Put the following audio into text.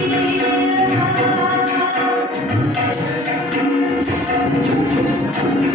Thank you.